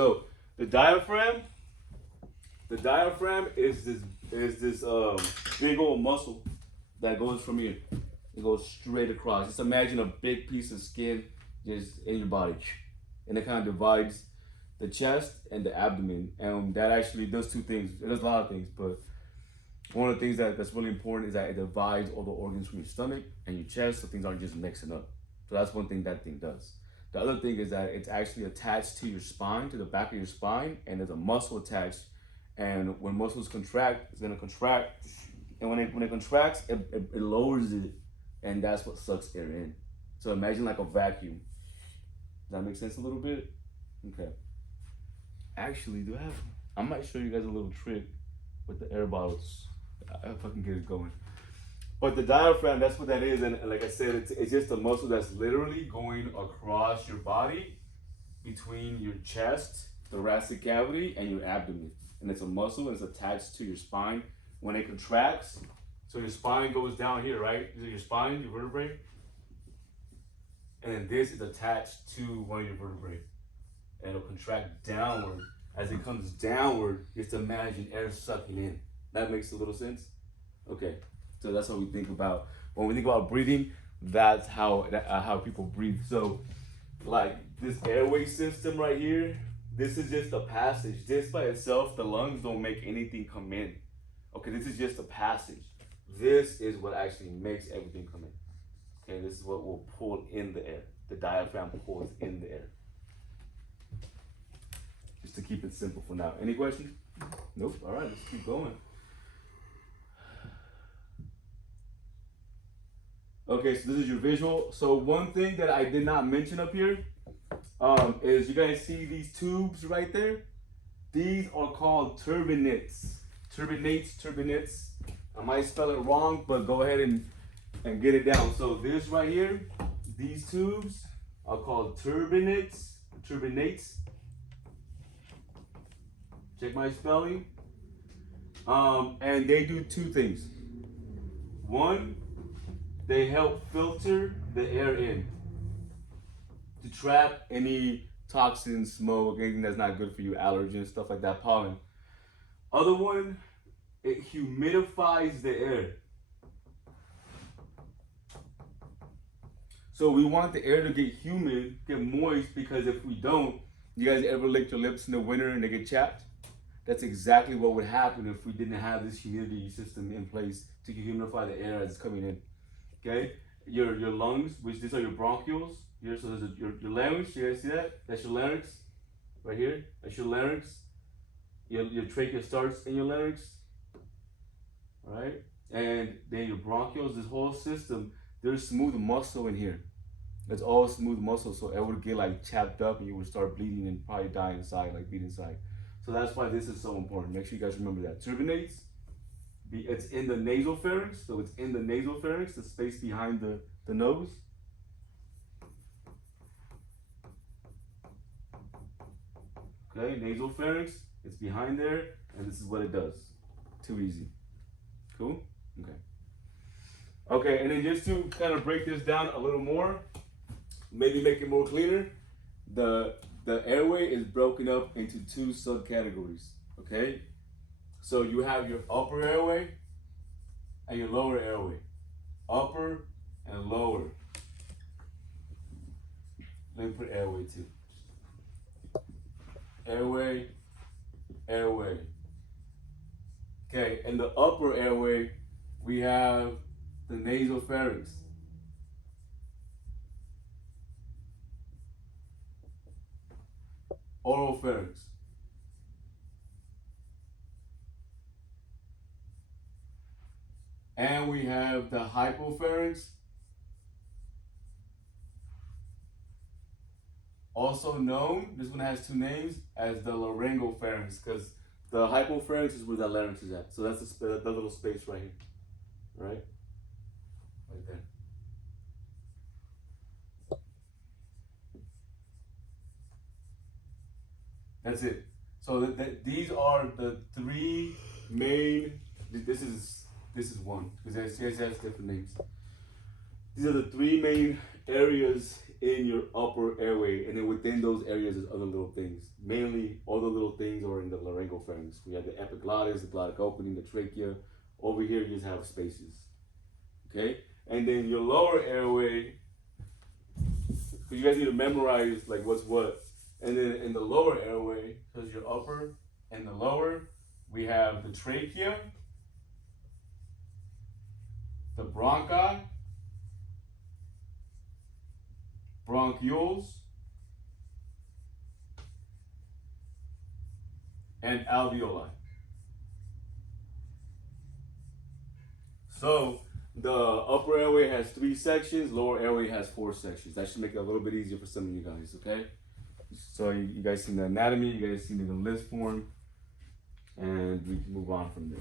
So the diaphragm is this big old muscle that goes from here. It goes straight across. Just imagine a big piece of skin just in your body, and it kind of divides the chest and the abdomen, and that actually does two things. It does a lot of things, but one of the things that's really important is that it divides all the organs from your stomach and your chest, so things aren't just mixing up. So that's one thing that thing does. The other thing is that it's actually attached to your spine, to the back of your spine, and there's a muscle attached. And when muscles contract, it's gonna contract, and when it contracts, it lowers it, and that's what sucks air in. So imagine like a vacuum. Does that make sense a little bit? Okay. Actually, I might show you guys a little trick with the air bottles. If I can get it going. But the diaphragm, that's what that is. And like I said, it's just a muscle that's literally going across your body between your chest, thoracic cavity, and your abdomen. And it's a muscle and it's attached to your spine. When it contracts, so your spine goes down here, right? This is your spine, your vertebrae. And then this is attached to one of your vertebrae. And it'll contract downward. As it comes downward, just imagine air sucking in. That makes a little sense? Okay, so that's what we think about. When we think about breathing, that's how people breathe. So like this airway system right here, this is just a passage. This by itself, the lungs don't make anything come in. Okay, this is just a passage. This is what actually makes everything come in. Okay, this is what will pull in the air. The diaphragm pulls in the air. Just to keep it simple for now. Any questions? Nope. All right, let's keep going. Okay, so this is your visual. So one thing that I did not mention up here is you guys see these tubes right there? These are called turbinates. Turbinates. I might spell it wrong, but go ahead and get it down. So this right here, these tubes are called turbinates. Check my spelling. And they do two things. One, they help filter the air in to trap any toxins, smoke, anything that's not good for you, allergens, stuff like that, pollen. Other one, it humidifies the air. So we want the air to get humid, get moist, because if we don't, you guys ever lick your lips in the winter and they get chapped? That's exactly what would happen if we didn't have this humidity system in place to humidify the air as it's coming in. Okay, your lungs, which these are your bronchioles. Here, so there's your larynx. You guys see that? That's your larynx, right here. That's your larynx. Your trachea starts in your larynx, right? And then your bronchioles. This whole system, there's smooth muscle in here. It's all smooth muscle, so it would get like chapped up, and you would start bleeding and probably die inside, like bleed inside. So that's why this is so important. Make sure you guys remember that. Turbinates. It's in the nasopharynx, so it's in the nasopharynx, the space behind the nose. Okay, nasopharynx, it's behind there, and this is what it does. Too easy. Cool? Okay. Okay, and then just to kind of break this down a little more, maybe make it more cleaner, the airway is broken up into two subcategories, okay? So you have your upper airway and your lower airway. Upper and lower. Let me put airway too. Airway. Okay, in the upper airway, we have the nasopharynx. Oropharynx. And we have the hypopharynx, also known, this one has two names, as the laryngopharynx, because the hypopharynx is where the larynx is at. So that's the little space right here, right? Right there. That's it. So these are the three main, this is one, because it has different names. These are the three main areas in your upper airway, and then within those areas there's other little things. Mainly, all the little things are in the laryngeal pharynx. We have the epiglottis, the glottic opening, the trachea. Over here, you just have spaces. Okay, and then your lower airway, because you guys need to memorize like what's what. And then in the lower airway, because your upper and the lower, we have the trachea, the bronchi, bronchioles, and alveoli. So the upper airway has 3 sections, lower airway has 4 sections. That should make it a little bit easier for some of you guys, okay? So you guys seen the anatomy, you guys seen the list form, and we can move on from this.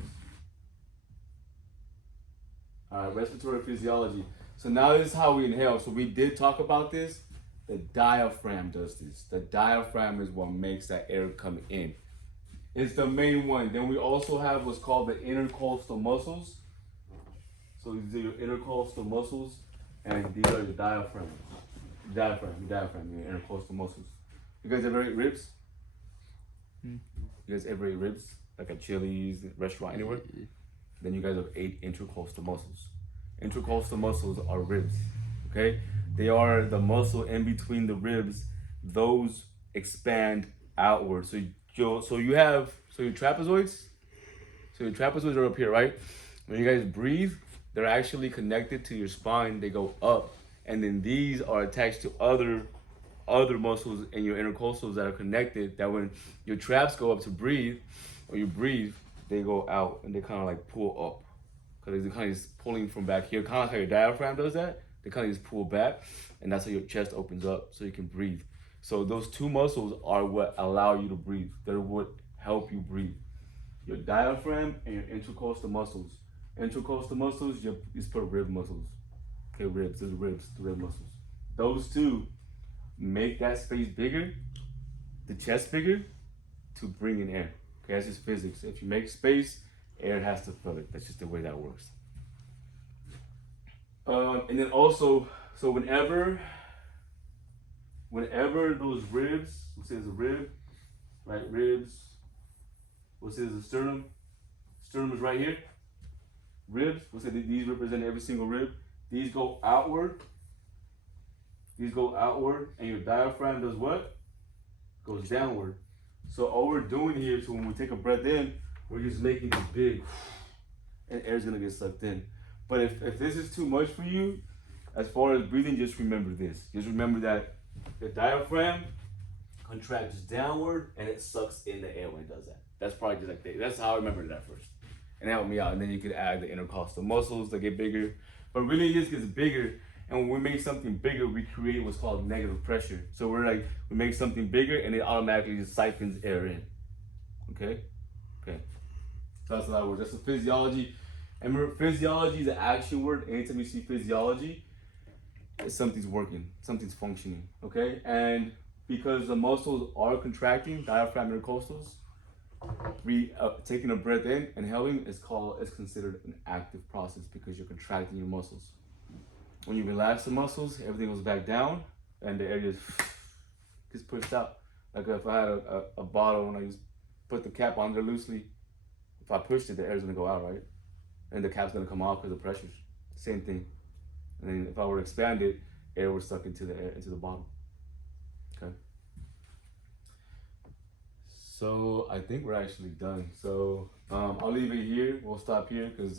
All right, respiratory physiology. So now this is how we inhale. So we did talk about this. The diaphragm does this. The diaphragm is what makes that air come in. It's the main one. Then we also have what's called the intercostal muscles. So these are your intercostal muscles, and these are your diaphragm. Your intercostal muscles. You guys ever ate ribs? You guys ever ate ribs? Like at Chili's, restaurant, anywhere? Then you guys have 8 intercostal muscles. Intercostal muscles are ribs, okay? They are the muscle in between the ribs. Those expand outward. So your trapezoids, are up here, right? When you guys breathe, they're actually connected to your spine. They go up, and then these are attached to other muscles in your intercostals that are connected, that when your traps go up to breathe, or you breathe, they go out and they kind of like pull up. Because they're kind of just pulling from back here, kind of like how your diaphragm does that. They kind of just pull back, and that's how your chest opens up so you can breathe. So those 2 muscles are what allow you to breathe. They're what help you breathe. Your diaphragm and your intercostal muscles. Intercostal muscles, you put rib muscles. Okay, ribs, there's ribs, the rib muscles. Those 2 make that space bigger, the chest bigger, to bring in air. Okay, that's just physics. If you make space, air has to fill it. That's just the way that works. And then also, so whenever those ribs, we'll say there's a rib, right? Ribs, we'll say there's a sternum. Sternum is right here. Ribs, we'll say these represent every single rib. These go outward. These go outward, and your diaphragm does what? Goes downward. So all we're doing here, so when we take a breath in, we're just making it big, and air's gonna get sucked in. But if this is too much for you, as far as breathing, just remember this. Just remember that the diaphragm contracts downward, and it sucks in the air when it does that. That's probably just like that's how I remembered that first. And it helped me out. And then you could add the intercostal muscles that get bigger. But really it just gets bigger. And when we make something bigger, we create what's called negative pressure. So we make something bigger, and it automatically just siphons air in. Okay? Okay. So that's a lot of words. That's the physiology. And remember, physiology is an action word. Anytime you see physiology, something's working, something's functioning. Okay? And because the muscles are contracting, diaphragm intercostals, taking a breath in and inhaling is considered an active process because you're contracting your muscles. When you relax the muscles, everything goes back down, and the air just gets pushed out. Like if I had a bottle and I just put the cap on there loosely, if I pushed it, the air's gonna go out, right? And the cap's gonna come off because of pressure. Same thing. And then if I were to expand it, air would suck into the bottle. Okay. So I think we're actually done. So I'll leave it here. We'll stop here because